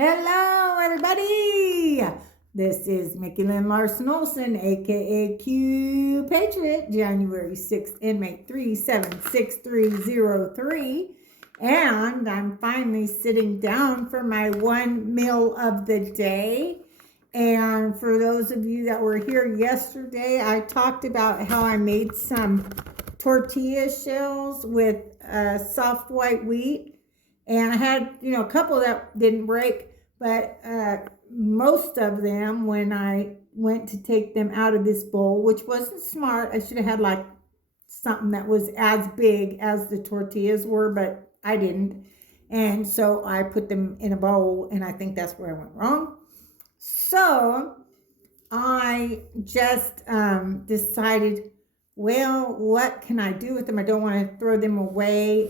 Hello, everybody. This is Mickey Lynn Larson-Olson, aka Q Patriot, January 6th, inmate 376303. And I'm finally sitting down for my one meal of the day. And for those of you that were here yesterday, I talked about how I made some tortilla shells with soft white wheat. And I had, a couple that didn't break, but most of them, when I went to take them out of this bowl, which wasn't smart, I should have had like something that was as big as the tortillas were, but I didn't. And so I put them in a bowl, and I think that's where I went wrong. So I just decided, well, what can I do with them? I don't want to throw them away.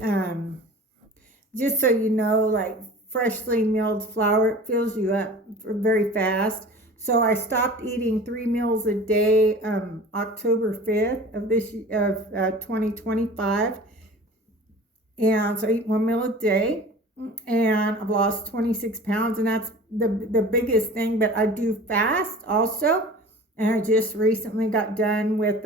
Just so you know, like freshly milled flour, it fills you up very fast. So I stopped eating 3 meals a day October 5th of 2025. And so I eat 1 meal a day, and I've lost 26 pounds, and that's the biggest thing. But I do fast also, and I just recently got done with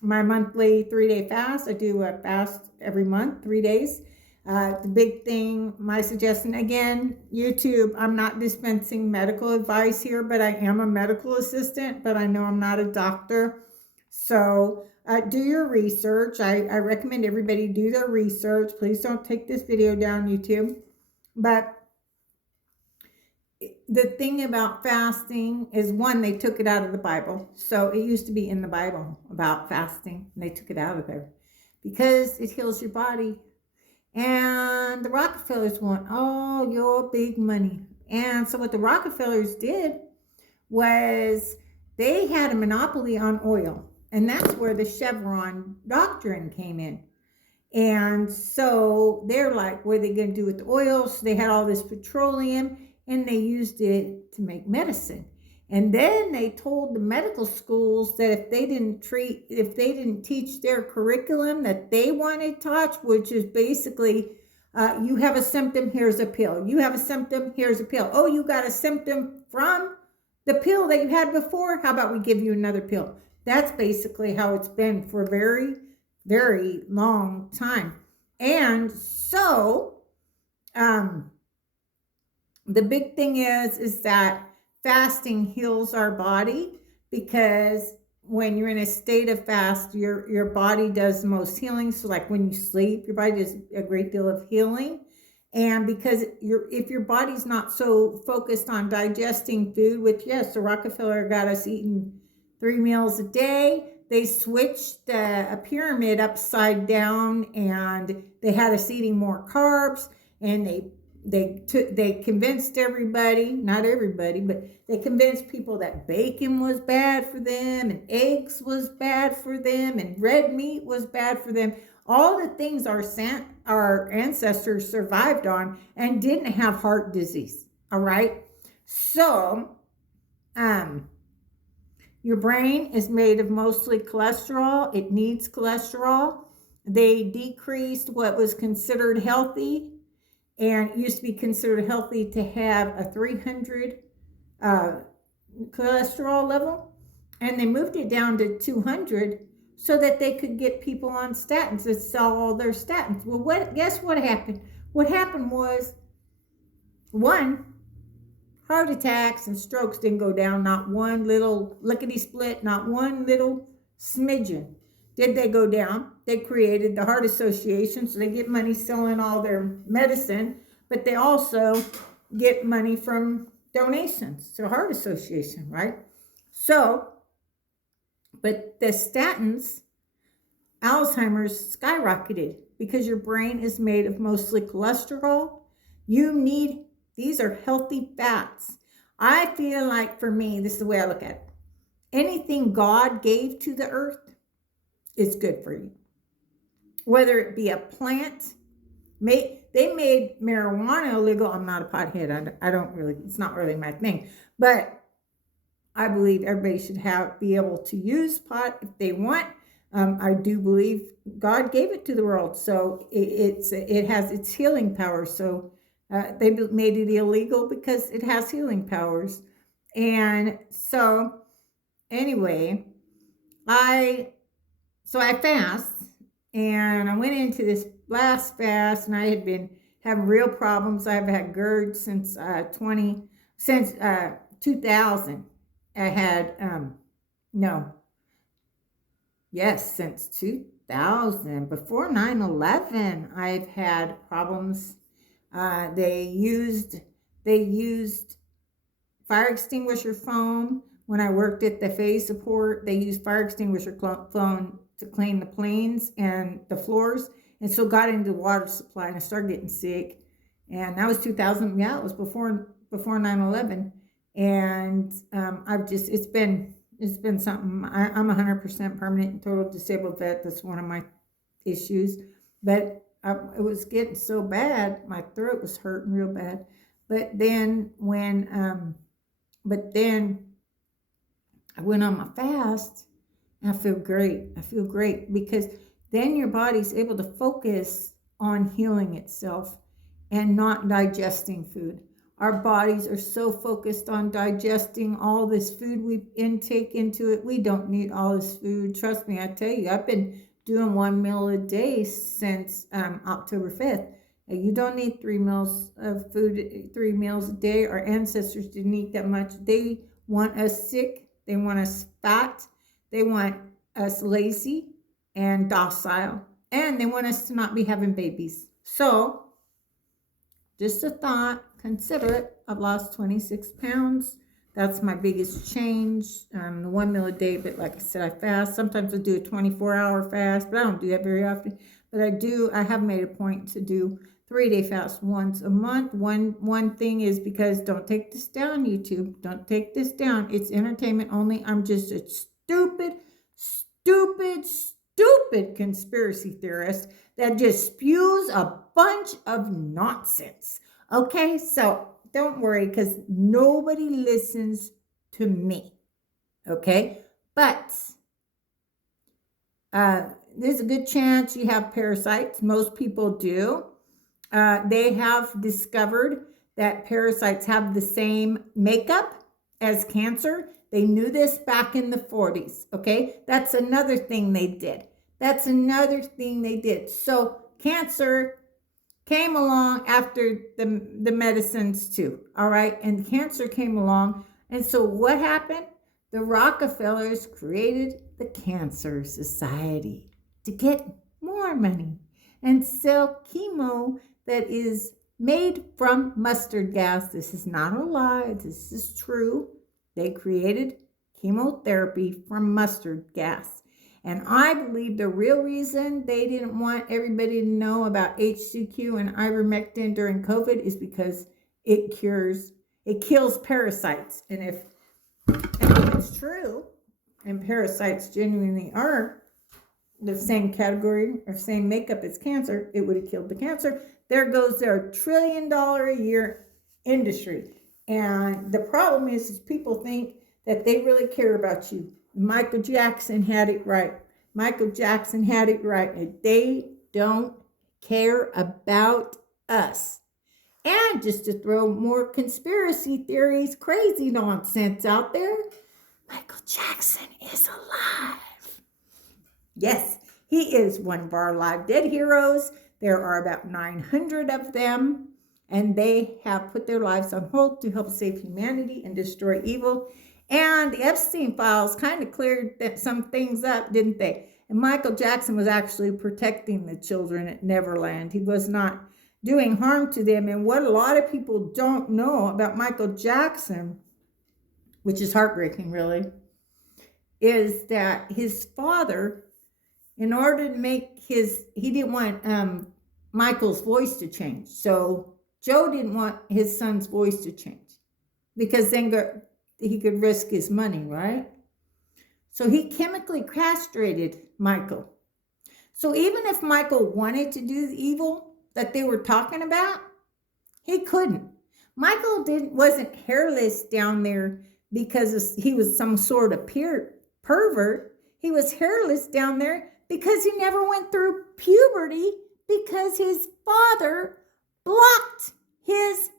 my monthly 3-day fast. I do a fast every month, 3 days. The big thing, my suggestion, again, YouTube, I'm not dispensing medical advice here, but I am a medical assistant, but I know I'm not a doctor. So do your research. I recommend everybody do their research. Please don't take this video down, YouTube. But the thing about fasting is, one, they took it out of the Bible. So it used to be in the Bible about fasting, and they took it out of there because it heals your body. And the Rockefellers want all your big money. And so what the Rockefellers did was they had a monopoly on oil. And that's where the Chevron doctrine came in. And so they're like, what are they going to do with the oil? So they had all this petroleum, and they used it to make medicine. And then they told the medical schools that if they didn't teach their curriculum that they wanted taught, which is basically, you have a symptom, here's a pill. You have a symptom, here's a pill. Oh, you got a symptom from the pill that you had before? How about we give you another pill? That's basically how it's been for a very, very long time. And so, the big thing is that fasting heals our body, because when you're in a state of fast, your body does the most healing. So like when you sleep, your body does a great deal of healing. And because if your body's not so focused on digesting food, which, yes, the Rockefeller got us eating 3 meals a day, they switched a pyramid upside down, and they had us eating more carbs, and they convinced everybody, not everybody, but they convinced people that bacon was bad for them, and eggs was bad for them, and red meat was bad for them. All the things our ancestors survived on and didn't have heart disease. All right. So, your brain is made of mostly cholesterol. It needs cholesterol. They decreased what was considered healthy. And it used to be considered healthy to have a 300 cholesterol level. And they moved it down to 200 so that they could get people on statins and sell all their statins. Well, guess what happened? What happened was, one, heart attacks and strokes didn't go down. Not one little lickety-split, not one little smidgen. Did they go down? They created the Heart Association, so they get money selling all their medicine, but they also get money from donations to the Heart Association, right? So, but the statins, Alzheimer's skyrocketed because your brain is made of mostly cholesterol. These are healthy fats. I feel like, for me, this is the way I look at it. Anything God gave to the earth is good for you. Whether it be a plant, they made marijuana illegal. I'm not a pothead. It's not really my thing. But I believe everybody should be able to use pot if they want. I do believe God gave it to the world. So it has its healing power. So They made it illegal because it has healing powers. And so, anyway, I I fast, and I went into this last fast, and I had been having real problems. I've had GERD since 2000. I had no, yes, since 2000. Before 9/11, I've had problems. They used fire extinguisher foam. When I worked at the phase support, they used fire extinguisher foam to clean the planes and the floors, and so got into the water supply, and I started getting sick. And that was 2000. Yeah, it was before 9/11. And it's been something. I'm 100% permanent and total disabled vet. That's one of my issues. But it was getting so bad, my throat was hurting real bad. But then I went on my fast, and I feel great. I feel great because then your body's able to focus on healing itself and not digesting food. Our bodies are so focused on digesting all this food we intake into it. We don't need all this food. Trust me, I tell you, I've been doing 1 meal a day since October 5th. You don't need 3 meals of food, 3 meals a day. Our ancestors didn't eat that much. They want us sick. They want us fat. They want us lazy and docile. And they want us to not be having babies. So, just a thought, consider it. I've lost 26 pounds. That's my biggest change. The 1 meal a day, but like I said, I fast. Sometimes I do a 24-hour fast, but I don't do that very often. But I have made a point to do 3-day fast once a month. One thing is, because don't take this down, YouTube. Don't take this down. It's entertainment only. I'm just a stupid conspiracy theorist that just spews a bunch of nonsense. Okay, so don't worry, because nobody listens to me. Okay, but there's a good chance you have parasites. Most people do. They have discovered that parasites have the same makeup as cancer. They knew this back in the 40s. Okay, that's another thing they did. So cancer came along after the medicines too. All right, and cancer came along, and so what happened? The Rockefellers created the Cancer Society to get more money and sell chemo that is made from mustard gas. This is not a lie. This is true. They created chemotherapy from mustard gas. And I believe the real reason they didn't want everybody to know about HCQ and ivermectin during COVID is because it kills parasites. And if it's true, and parasites genuinely are the same category or same makeup as cancer, it would have killed the cancer. There goes their $1 trillion a year industry. And the problem is people think that they really care about you. Michael Jackson had it right. And they don't care about us. And just to throw more conspiracy theories, crazy nonsense out there, Michael Jackson is alive. Yes, he is one of our live dead heroes. There are about 900 of them, and they have put their lives on hold to help save humanity and destroy evil. And the Epstein files kind of cleared some things up, didn't they? And Michael Jackson was actually protecting the children at Neverland. He was not doing harm to them. And what a lot of people don't know about Michael Jackson, which is heartbreaking really, is that his father, in order to make he didn't want Michael's voice to change. So Joe didn't want his son's voice to change because then he could risk his money, right? So he chemically castrated Michael. So even if Michael wanted to do the evil that they were talking about, he couldn't. Michael wasn't hairless down there because he was some sort of pervert. He was hairless down there because he never went through puberty because his father blocked his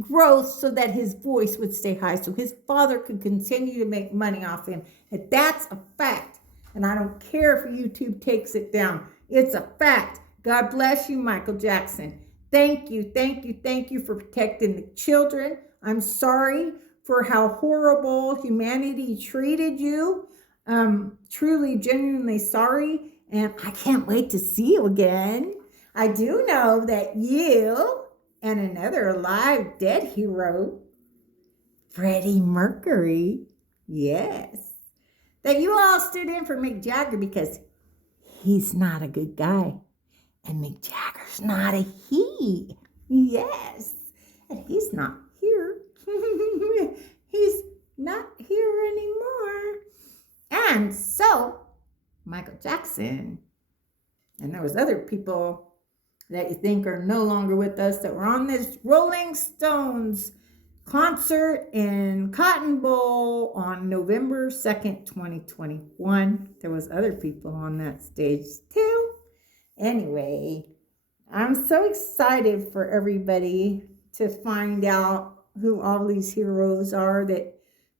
growth so that his voice would stay high, so his father could continue to make money off him. And that's a fact. And I don't care if YouTube takes it down. It's a fact. God bless you, Michael Jackson. Thank you, thank you, thank you for protecting the children. I'm sorry for how horrible humanity treated you. Truly, genuinely sorry. And I can't wait to see you again. I do know that you and another alive dead hero, Freddie Mercury, yes, that you all stood in for Mick Jagger because he's not a good guy. And Mick Jagger's not a he. Yes. And he's not here. He's not here anymore. And so, Michael Jackson, and there was other people that you think are no longer with us that were on this Rolling Stones concert in Cotton Bowl on November 2nd, 2021. There was other people on that stage too. Anyway, I'm so excited for everybody to find out who all these heroes are that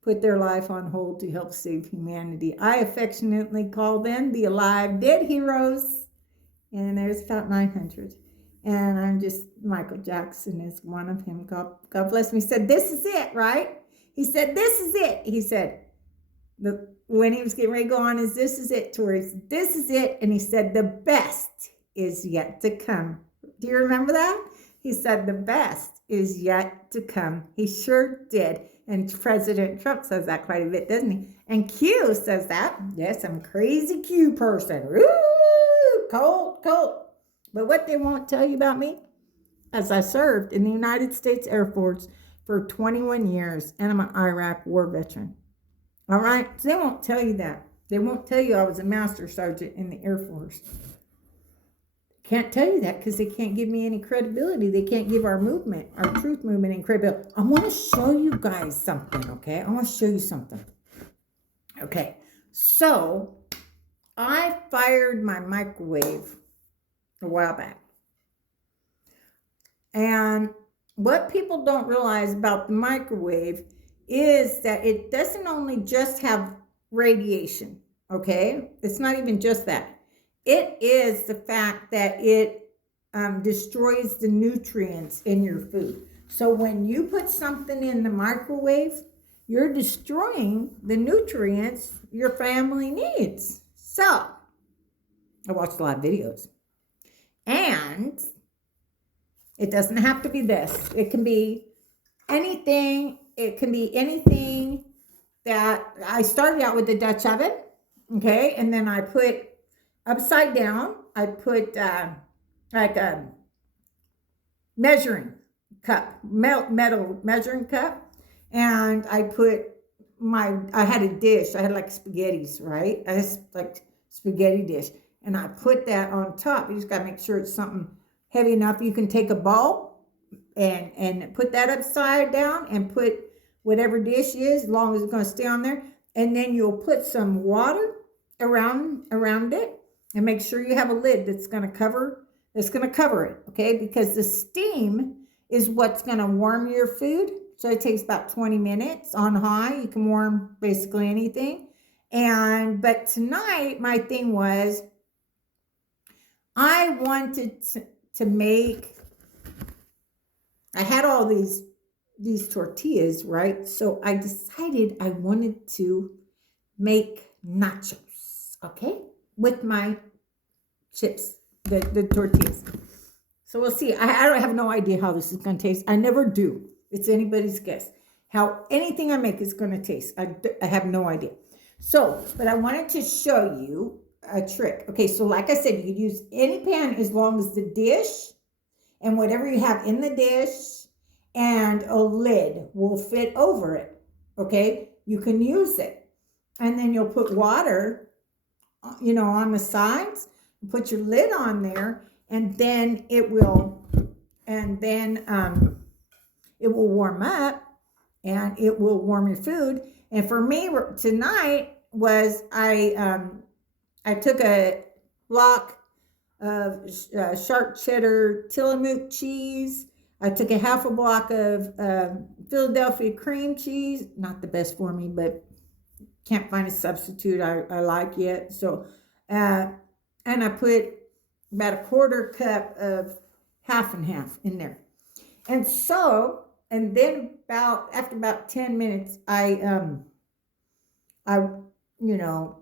put their life on hold to help save humanity. I affectionately call them the alive dead heroes. And there's about 900. And I'm just, Michael Jackson is one of them. God bless him. He said, this is it, right? He said, this is it. He said, when he was getting ready to go on his This Is It tour, he said, this is it. And he said, the best is yet to come. Do you remember that? He said, the best is yet to come. He sure did. And President Trump says that quite a bit, doesn't he? And Q says that. Yes, I'm a crazy Q person. Woo! Cold. But what they won't tell you about me, as I served in the United States Air Force for 21 years, and I'm an Iraq war veteran. All right? So they won't tell you that. They won't tell you I was a master sergeant in the Air Force. Can't tell you that because they can't give me any credibility. They can't give our movement, our truth movement, any credibility. I want to show you guys something, okay? I want to show you something. Okay, so I fired my microwave a while back. And what people don't realize about the microwave is that it doesn't only just have radiation, okay? It's not even just that. It is the fact that it destroys the nutrients in your food. So when you put something in the microwave, you're destroying the nutrients your family needs. So I watched a lot of videos. And it doesn't have to be this. It can be anything. It can be anything that I started out with the Dutch oven, okay? And then I put upside down, I put like a measuring cup, metal measuring cup. And I put I had a dish. I had like spaghettis, right? I had like spaghetti dish. And I put that on top. You just got to make sure it's something heavy enough. You can take a bowl and put that upside down and put whatever dish is, as long as it's going to stay on there. And then you'll put some water around it and make sure you have a lid that's going to cover it, okay? Because the steam is what's going to warm your food. So it takes about 20 minutes on high. You can warm basically anything. But tonight my thing was I wanted to make, I had all these tortillas, right? So I decided I wanted to make nachos, okay? With my chips, the tortillas. So we'll see. I don't have no idea how this is going to taste. I never do. It's anybody's guess. How anything I make is going to taste. I have no idea. So, but I wanted to show you a trick. Okay, so like I said, you could use any pan as long as the dish and whatever you have in the dish and a lid will fit over it. Okay, you can use it. And then you'll put water, on the sides, put your lid on there, and then it will warm up and it will warm your food. And for me tonight was I took a block of sharp cheddar Tillamook cheese. I took a half a block of Philadelphia cream cheese. Not the best for me, but can't find a substitute I like yet. So, and I put about a quarter cup of half and half in there. And so, and then after about 10 minutes, I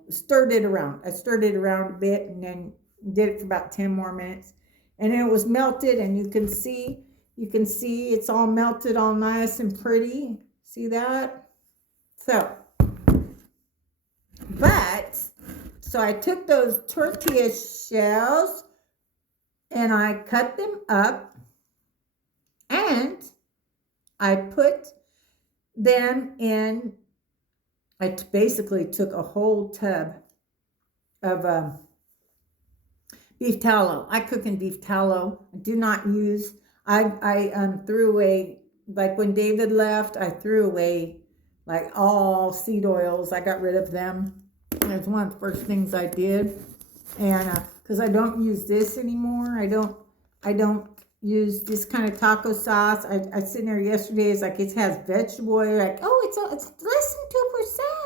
stirred it around. I stirred it around a bit and then did it for about 10 more minutes. And then it was melted, and you can see it's all melted, all nice and pretty. See that? So I took those tortilla shells and I cut them up, and I put them in. I basically took a whole tub of beef tallow. I cook in beef tallow. I do not use. I threw away, like when David left, I threw away like all seed oils. I got rid of them. That's one of the first things I did, and because I don't use this anymore. I don't use this kind of taco sauce. I sitting there yesterday. It's like it has vegetable oil. Like, oh, it's less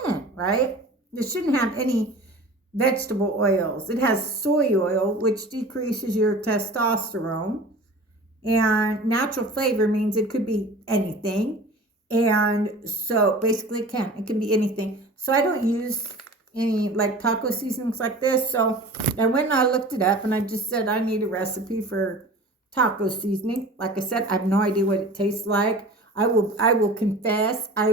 than 2%, right? It shouldn't have any vegetable oils. It has soy oil, which decreases your testosterone, and natural flavor means it could be anything. And so basically it can be anything. So I don't use any like taco seasonings like this. So I went and I looked it up, and I just said I need a recipe for taco seasoning. Like I said, I have no idea what it tastes like. I will confess I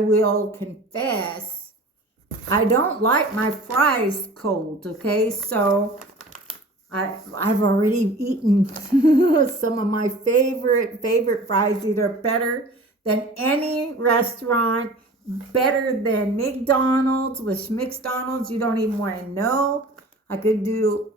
don't like my fries cold, okay? So I've already eaten some of my favorite fries. These are better than any restaurant, better than McDonald's. With McDonald's, you don't even want to know. I could do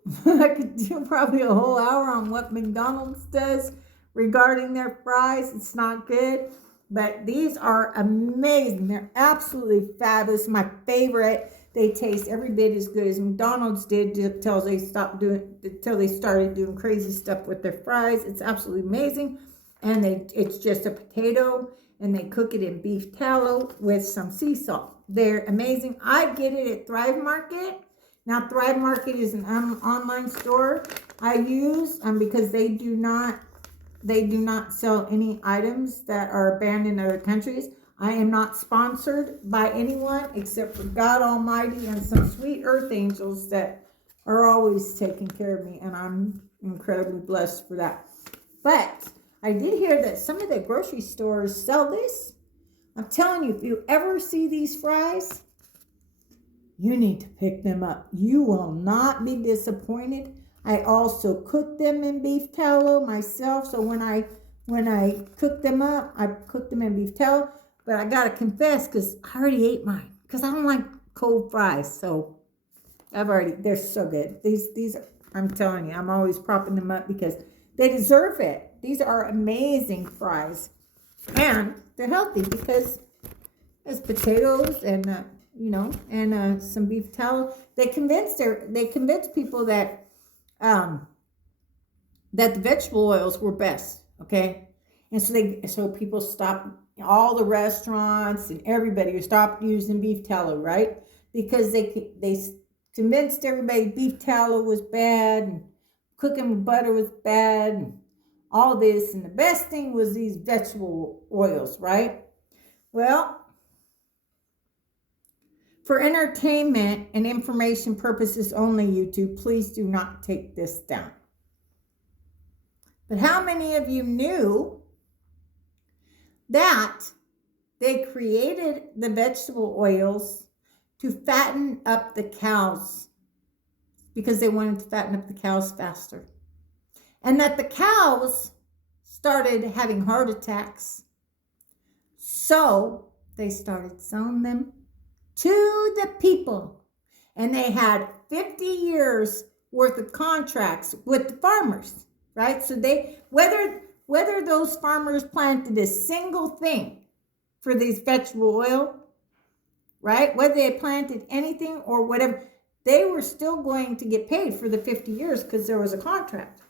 probably a whole hour on what McDonald's does regarding their fries. It's not good, but these are amazing. They're absolutely fabulous. My favorite. They taste every bit as good as McDonald's did until they started doing crazy stuff with their fries. It's absolutely amazing. And it's just a potato, and they cook it in beef tallow with some sea salt. They're amazing. I get it at Thrive Market. Now, Thrive Market is an online store I use because they do not sell any items that are banned in other countries. I am not sponsored by anyone except for God Almighty and some sweet earth angels that are always taking care of me, and I'm incredibly blessed for that. But I did hear that some of the grocery stores sell this. I'm telling you, if you ever see these fries, you need to pick them up. You will not be disappointed. I also cook them in beef tallow myself. So when I cook them up, I cook them in beef tallow. But I gotta confess, because I already ate mine, because I don't like cold fries. So they're so good. These I'm telling you, I'm always propping them up because they deserve it. These are amazing fries, and they're healthy because there's potatoes and some beef tallow. They convince people that that the vegetable oils were best. Okay, and so people stopped. All the restaurants and everybody stopped using beef tallow, right? Because they convinced everybody beef tallow was bad and cooking with butter was bad and all this. And the best thing was these vegetable oils, right? Well, for entertainment and information purposes only, YouTube, please do not take this down. But how many of you knew that they created the vegetable oils to fatten up the cows because they wanted to fatten up the cows faster? And that the cows started having heart attacks. So they started selling them to the people. And they had 50 years worth of contracts with the farmers, right? So whether those farmers planted a single thing for these vegetable oil, right? Whether they planted anything or whatever, they were still going to get paid for the 50 years because there was a contract.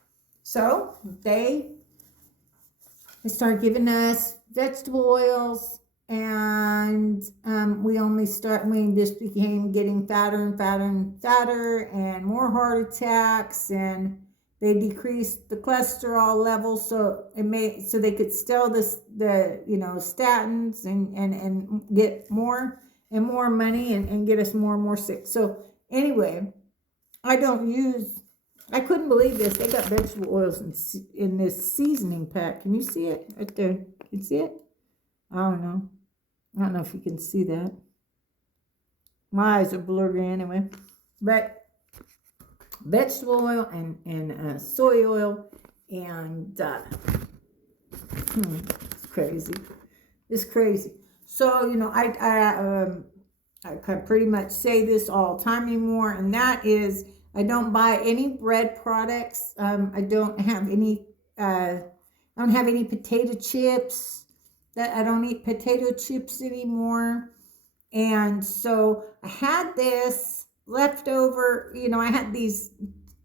So they they started giving us vegetable oils, and we just became getting fatter and fatter and fatter, and more heart attacks, and they decreased the cholesterol level, so they could still the statins, and get more and more money, and get us more and more sick. So anyway, I couldn't believe this. They got vegetable oils in this seasoning pack. Can you see it right there? Can you see it? I don't know. I don't know if you can see that. My eyes are blurry anyway. But vegetable oil and soy oil, and it's crazy. It's crazy. So I can pretty much say this all the time anymore, and that is, I don't buy any bread products. I don't have any potato chips. I don't eat potato chips anymore. And so I had this leftover, I had these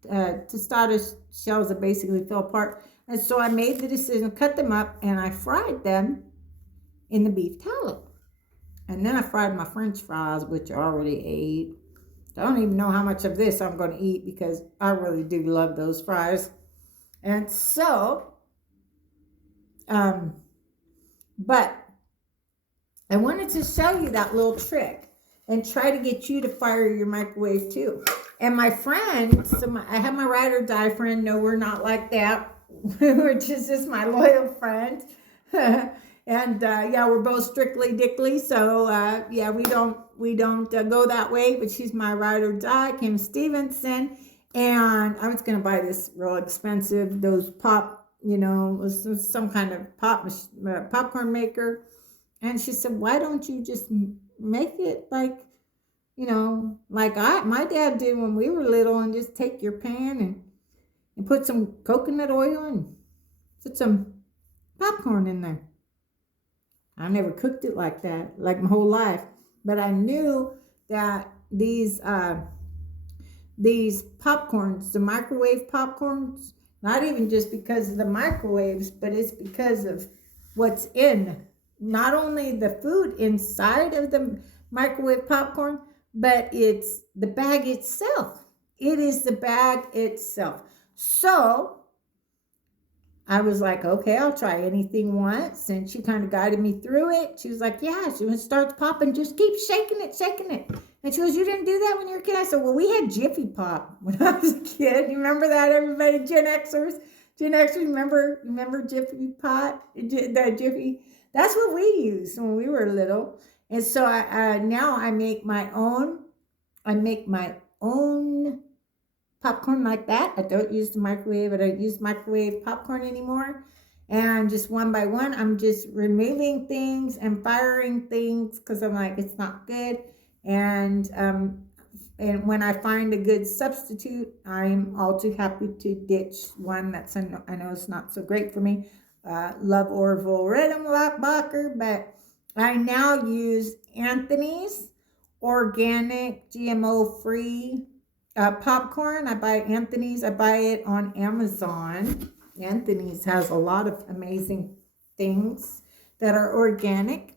tostada shells that basically fell apart. And so I made the decision, cut them up, and I fried them in the beef tallow. And then I fried my French fries, which I already ate. I don't even know how much of this I'm going to eat, because I really do love those fries. And so, but I wanted to show you that little trick and try to get you to fire your microwave too. And my friend, I have my ride or die friend. No, we're not like that. Which is just my loyal friend. And we're both strictly dickly. So we don't go that way. But she's my ride or die, Kim Stevenson. And I was gonna buy this real expensive, those some kind of popcorn maker. And she said, why don't you just make it like my dad did when we were little, and just take your pan and put some coconut oil and put some popcorn in there. I never cooked it like that, like my whole life. But I knew that these popcorns, the microwave popcorns, not even just because of the microwaves, but it's because of what's in, not only the food inside of the microwave popcorn, but it's the bag itself. It is the bag itself. So I was like, okay, I'll try anything once. And she kind of guided me through it. She was like, yeah, when it starts popping, just keep shaking it. And she goes, you didn't do that when you were a kid? I said, well, we had Jiffy Pop when I was a kid. You remember that, everybody? Gen Xers, remember Jiffy Pop? The Jiffy? That's what we used when we were little. And so now I make my own. I make my own popcorn like that. I don't use the microwave. I don't use microwave popcorn anymore. And just one by one, I'm just removing things and firing things, because I'm like, it's not good. And when I find a good substitute, I'm all too happy to ditch one that's I know it's not so great for me. Love Orville Redenbacher, but I now use Anthony's organic, GMO-free popcorn. I buy Anthony's. I buy it on Amazon. Anthony's has a lot of amazing things that are organic.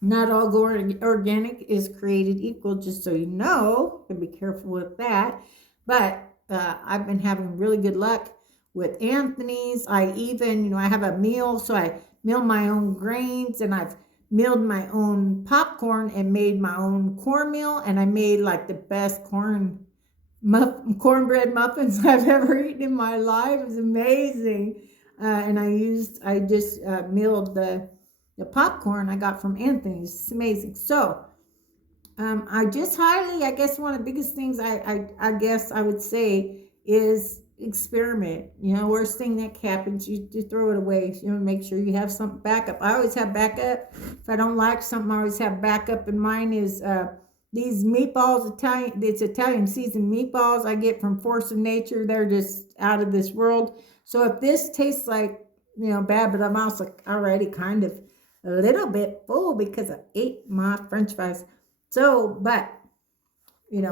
Not all organic is created equal, just so you know. And be careful with that. But I've been having really good luck with Anthony's. I even, I have a meal, so I meal my own grains, and I've milled my own popcorn and made my own cornmeal, and I made like the best cornbread muffins I've ever eaten in my life. It was amazing. And I just milled the popcorn I got from Anthony's. It's amazing. So I guess one of the biggest things I guess I would say is experiment. Worst thing that happens, you throw it away. Make sure you have some backup. I always have backup. If I don't like something, I always have backup. And mine is these meatballs, it's Italian seasoned meatballs I get from Force of Nature. They're just out of this world. So if this tastes like, bad, but I'm also already kind of a little bit full because I ate my French fries. So, but, if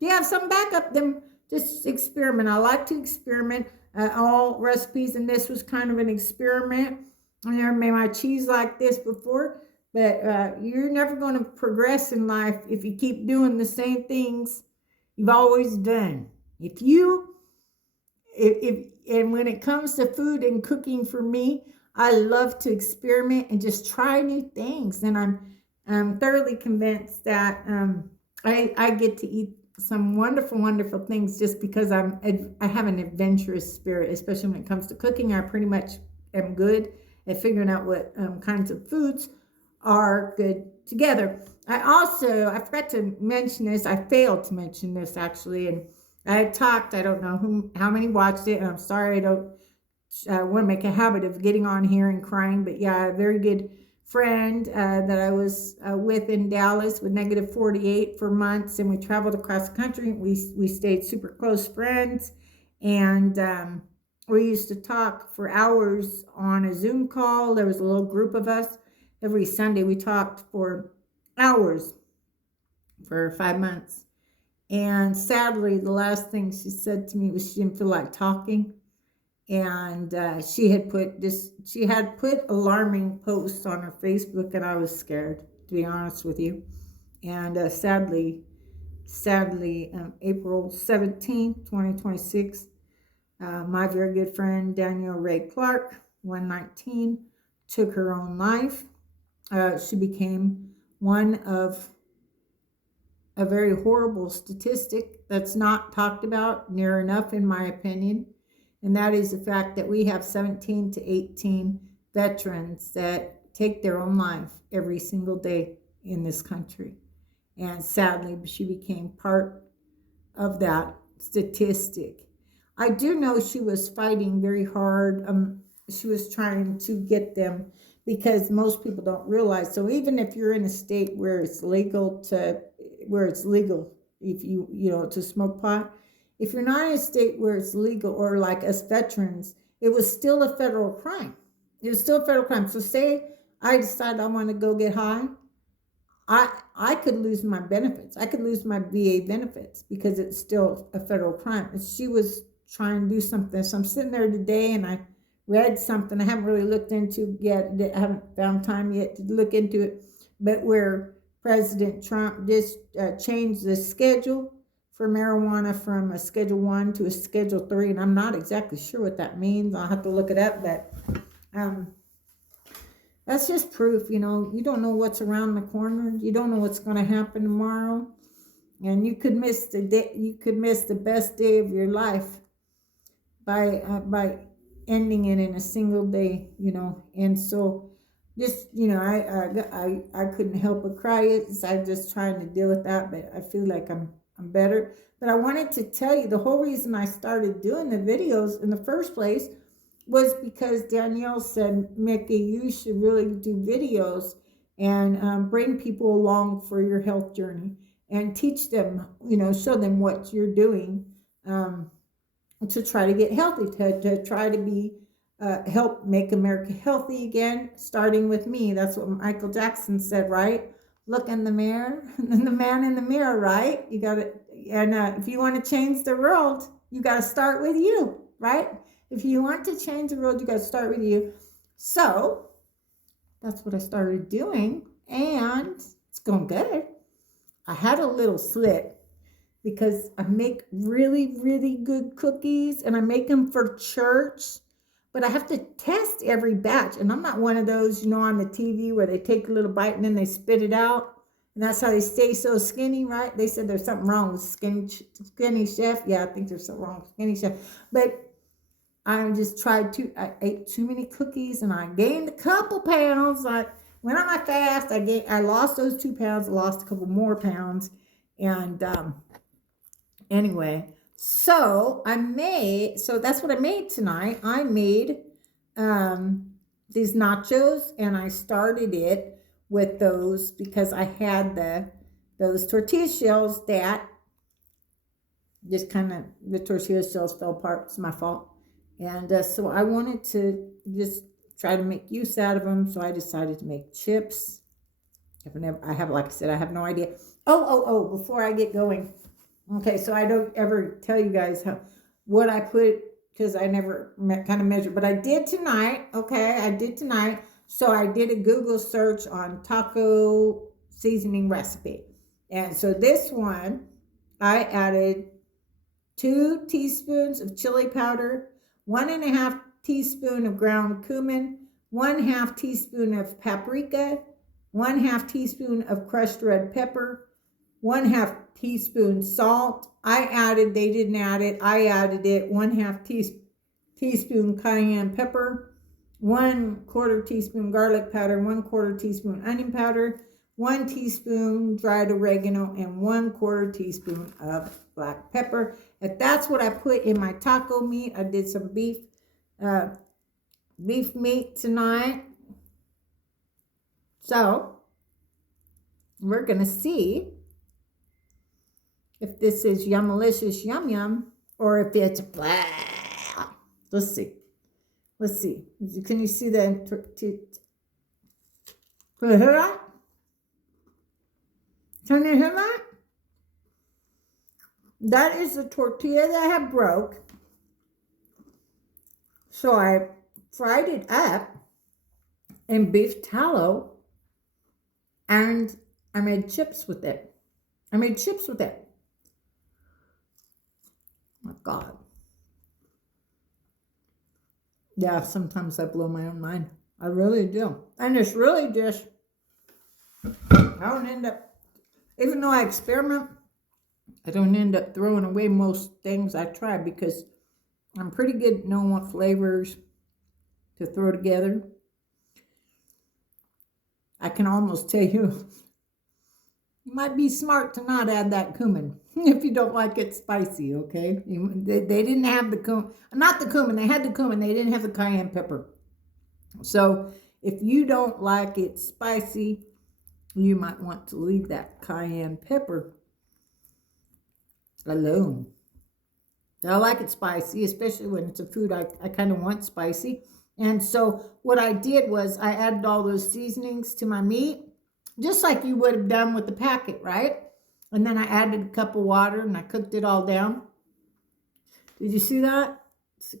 you have some backup, then just experiment. I like to experiment all recipes, and this was kind of an experiment. I never made my cheese like this before, but you're never going to progress in life if you keep doing the same things you've always done. If you, if and when it comes to food and cooking for me, I love to experiment and just try new things. And I'm thoroughly convinced that I get to eat some wonderful, wonderful things just because I have an adventurous spirit, especially when it comes to cooking. I pretty much am good at figuring out what kinds of foods are good together. I forgot to mention this. I failed to mention this actually, and I talked. I don't know how many watched it, and I'm sorry I don't want to make a habit of getting on here and crying. But yeah, a very good friend that I was with in Dallas with -48 for months, and we traveled across the country. We stayed super close friends, and we used to talk for hours on a Zoom call. There was a little group of us. Every Sunday we talked for hours for 5 months. And sadly, the last thing she said to me was she didn't feel like talking. And she had put alarming posts on her Facebook, and I was scared, to be honest with you. And sadly, April 17th, 2026, my very good friend Danielle Ray Clark, 119, took her own life. She became one of a very horrible statistic that's not talked about near enough, in my opinion. And that is the fact that we have 17 to 18 veterans that take their own life every single day in this country. And sadly, she became part of that statistic. I do know she was fighting very hard. She was trying to get them, because most people don't realize. So even if you're in a state where it's legal if to smoke pot, if you're not in a state where it's legal, or like us veterans, it was still a federal crime. It was still a federal crime. So say I decide I want to go get high, I could lose my benefits. I could lose my VA benefits because it's still a federal crime. And she was trying to do something. So I'm sitting there today and I read something I haven't really looked into yet. I haven't found time yet to look into it. But where President Trump just changed the schedule for marijuana from a Schedule 1 to a Schedule 3. And I'm not exactly sure what that means. I'll have to look it up. But that's just proof, you don't know what's around the corner. You don't know what's going to happen tomorrow. And you could miss the day. You could miss the best day of your life by ending it in a single day, And so just, I couldn't help but cry. I'm just trying to deal with that, but I feel like I'm better. But I wanted to tell you the whole reason I started doing the videos in the first place was because Danielle said, Mickey, you should really do videos and bring people along for your health journey and teach them, show them what you're doing to try to get healthy, to try to be help make America healthy again, starting with me. That's what Michael Jackson said, right? Look in the mirror, and the man in the mirror, right? You got to, and if you want to change the world, you got to start with you, right? If you want to change the world, you got to start with you. So that's what I started doing, and it's going good. I had a little slip because I make really, really good cookies, and I make them for church. But I have to test every batch. And I'm not one of those, on the TV where they take a little bite and then they spit it out. And that's how they stay so skinny, right? They said there's something wrong with skinny chef. Yeah, I think there's something wrong with skinny chef. But I just I ate too many cookies and I gained a couple pounds. I went on my fast. I lost those 2 pounds. I lost a couple more pounds. And anyway, so that's what I made tonight. I made these nachos, and I started it with those because I had those tortilla shells that just the tortilla shells fell apart. It's my fault. And so I wanted to just try to make use out of them. So I decided to make chips. Like I said, I have no idea. Before I get going. Okay, so I don't ever tell you guys what I put because I never kind of measured, but I did tonight. Okay, I did tonight. So I did a Google search on taco seasoning recipe. And so this one, I added 2 teaspoons of chili powder, 1.5 teaspoon of ground cumin, 1/2 teaspoon of paprika, 1/2 teaspoon of crushed red pepper, 1/2 teaspoon salt. They didn't add it. I added it. 1/2 teaspoon cayenne pepper, 1/4 teaspoon garlic powder, 1/4 teaspoon onion powder, 1 teaspoon dried oregano, and 1/4 teaspoon of black pepper. If that's what I put in my taco meat, I did some beef meat tonight. So we're gonna see if this is yummalicious yum yum or if it's blah. Let's see. Let's see. Can you see the? Can you hear that? Can you hear that? That is the tortilla that I have broke. So I fried it up in beef tallow and I made chips with it. Oh my God. Yeah, sometimes I blow my own mind. I really do. And it's really just, I don't end up, even though I experiment, I don't end up throwing away most things I try because I'm pretty good at knowing what flavors to throw together. I can almost tell you, you might be smart to not add that cumin if you don't like it spicy, okay? They didn't have the cumin, not the cumin, they had the cumin, they didn't have the cayenne pepper. So if you don't like it spicy, you might want to leave that cayenne pepper alone. I like it spicy, especially when it's a food I kind of want spicy. And so what I did was I added all those seasonings to my meat, just like you would have done with the packet, right? And then I added a cup of water and I cooked it all down. Did you see that?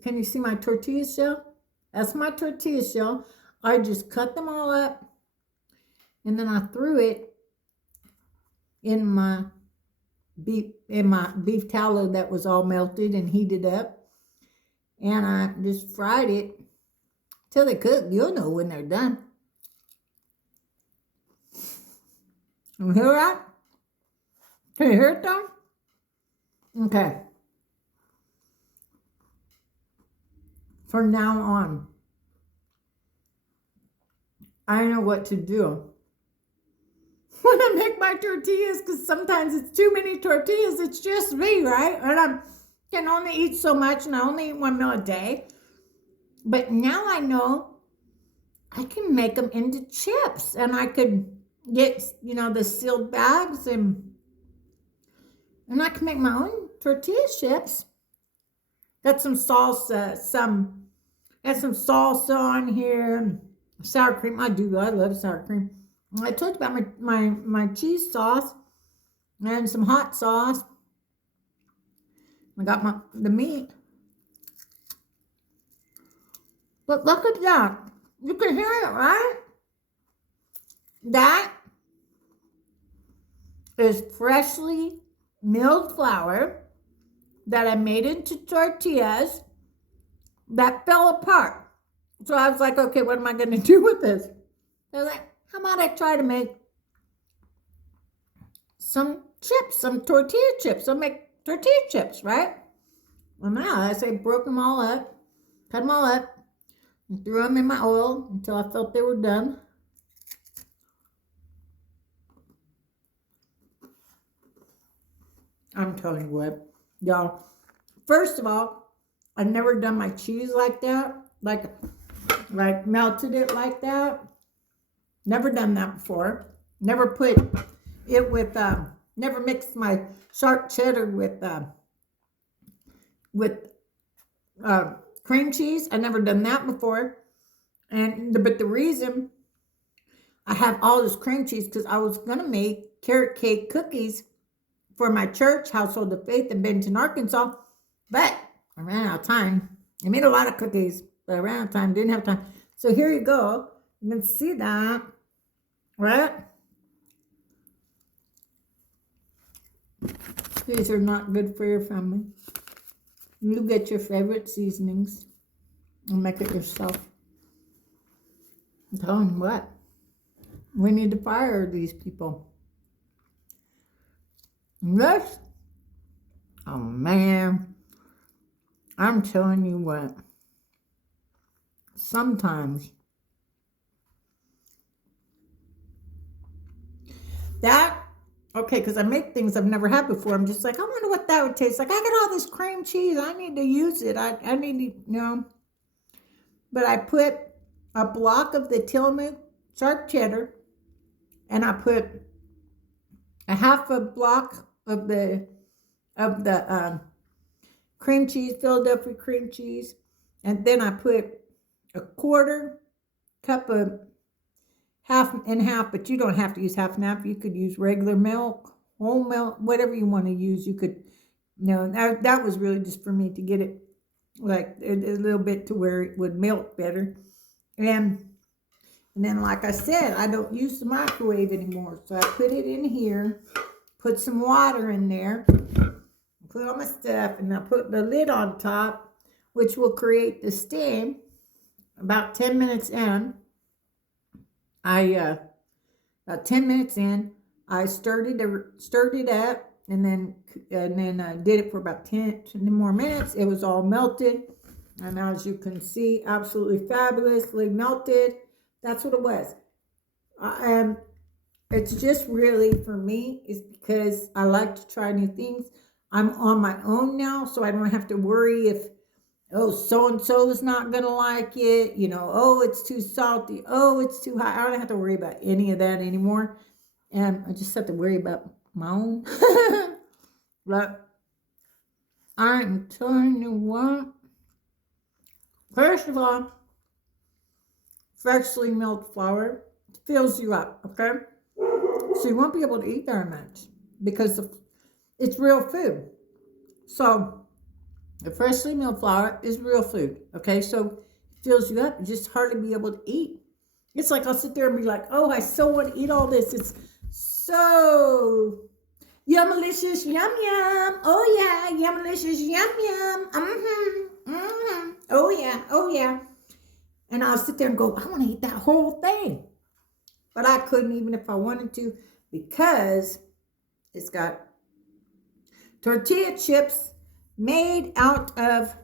Can you see my tortilla shell? That's my tortilla shell. I just cut them all up and then I threw it in my beef tallow that was all melted and heated up. And I just fried it till they cook. You'll know when they're done. You hear that? Can you hear it though? Okay. From now on, I know what to do when I make my tortillas, because sometimes it's too many tortillas. It's just me, right? And I can only eat so much and I only eat 1 meal a day. But now I know I can make them into chips, and I could get, the sealed bags, and I can make my own tortilla chips. Got some salsa, got some salsa on here, sour cream. I love sour cream. I told you about my cheese sauce and some hot sauce. I got the meat. But look at that. You can hear it, right? That is freshly milled flour that I made into tortillas that fell apart. So I was like, okay, what am I going to do with this? They're like, how about I try to make some chips, some tortilla chips. I'll make tortilla chips, right? Well, now I broke them all up, cut them all up, and threw them in my oil until I felt they were done. I'm telling you what, y'all. First of all, I've never done my cheese like that, like melted it like that. Never done that before. Never put it with, never mixed my sharp cheddar with cream cheese. I've never done that before. But the reason I have all this cream cheese, because I was going to make carrot cake cookies for my church, Household of Faith in Benton, Arkansas. But I ran out of time. I made a lot of cookies, but I ran out of time, didn't have time. So here you go. You can see that, right? These are not good for your family. You get your favorite seasonings and make it yourself. I'm telling you what, we need to fire these people. This, oh man, I'm telling you what, sometimes that, okay, because I make things I've never had before. I'm just like, I wonder what that would taste like. I got all this cream cheese. I need to use it. I need to, But I put a block of the Tillamook sharp cheddar, and I put a half a block of the cream cheese, Philadelphia cream cheese, and then I put a quarter cup of half and half, but you don't have to use half and half. You could use regular milk, whole milk, whatever you want to use. You could, that was really just for me to get it like a little bit to where it would melt better. And then, like I said, I don't use the microwave anymore. So I put it in here, put some water in there, put all my stuff, and I put the lid on top, which will create the steam. About 10 minutes in, about 10 minutes in, I stirred it up, and then did it for about 10 more minutes. It was all melted, and as you can see, absolutely fabulously melted. That's what it was. It's just really, for me, is because I like to try new things. I'm on my own now, so I don't have to worry if, oh, so-and-so is not going to like it. Oh, it's too salty. Oh, it's too hot. I don't have to worry about any of that anymore. And I just have to worry about my own. But I'm telling you what. First of all, freshly milled flour fills you up, okay? So you won't be able to eat very much because it's real food. So the freshly milled flour is real food, okay? So it fills you up. You just hardly be able to eat. It's like I'll sit there and be like, oh, I so want to eat all this. It's so yummalicious, yum, yum. Oh, yeah, yummalicious, yum, yum. Oh, yeah. And I'll sit there and go, I want to eat that whole thing. But I couldn't even if I wanted to, because it's got tortilla chips made out of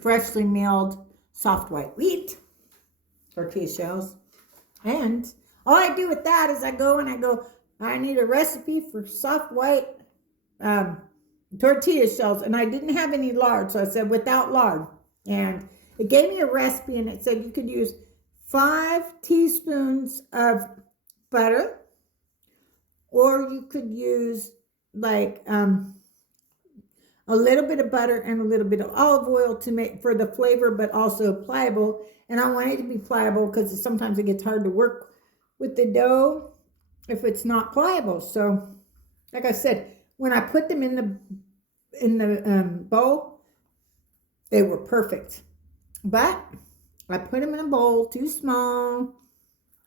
freshly milled soft white wheat tortilla shells. And all I do with that is I go, I need a recipe for soft white tortilla shells. And I didn't have any lard, so I said without lard. And it gave me a recipe, and it said you could use 5 teaspoons of butter, or you could use like a little bit of butter and a little bit of olive oil to make for the flavor, but also pliable. And I want it to be pliable because sometimes it gets hard to work with the dough if it's not pliable. So, like I said, when I put them in the bowl, they were perfect. But I put them in a bowl too small,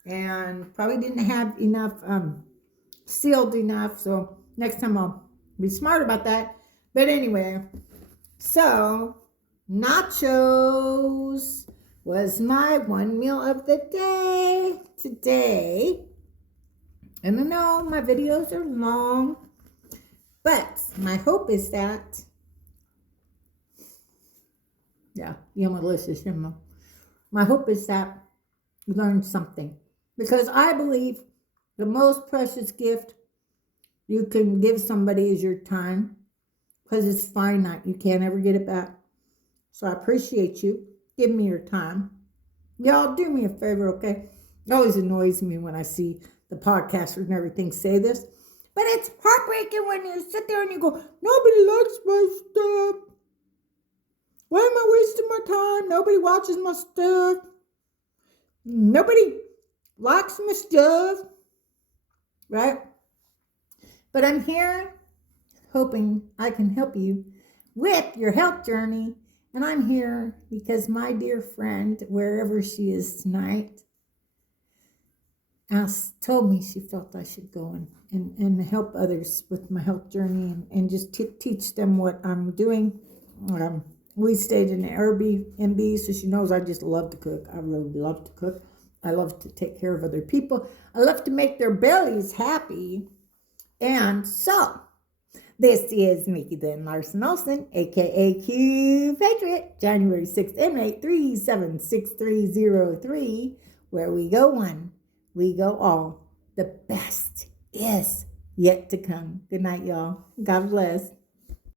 and probably didn't have enough sealed enough. So next time I'll be smart about that. But anyway, so nachos was my one meal of the day today. And I know my videos are long, but my hope is that, yeah, delicious, my hope is that you learned something, because I believe the most precious gift you can give somebody is your time, because it's finite. You can't ever get it back. So I appreciate you. Give me your time. Y'all do me a favor, okay? It always annoys me when I see the podcasters and everything say this, but it's heartbreaking when you sit there and you go, nobody likes my stuff. Why am I wasting my time? Nobody watches my stuff. Nobody likes my stuff. Right? But I'm here hoping I can help you with your health journey And I'm here because my dear friend, wherever she is tonight, told me she felt I should go and help others with my health journey and just teach them what I'm doing. We stayed in an Airbnb, so she knows I just love to cook. I really love to cook. I love to take care of other people. I love to make their bellies happy. And so, this is Mickey the Larson-Olson, aka Q Patriot, January 6th, M83776303, where we go one, we go all. The best is yet to come. Good night, y'all. God bless.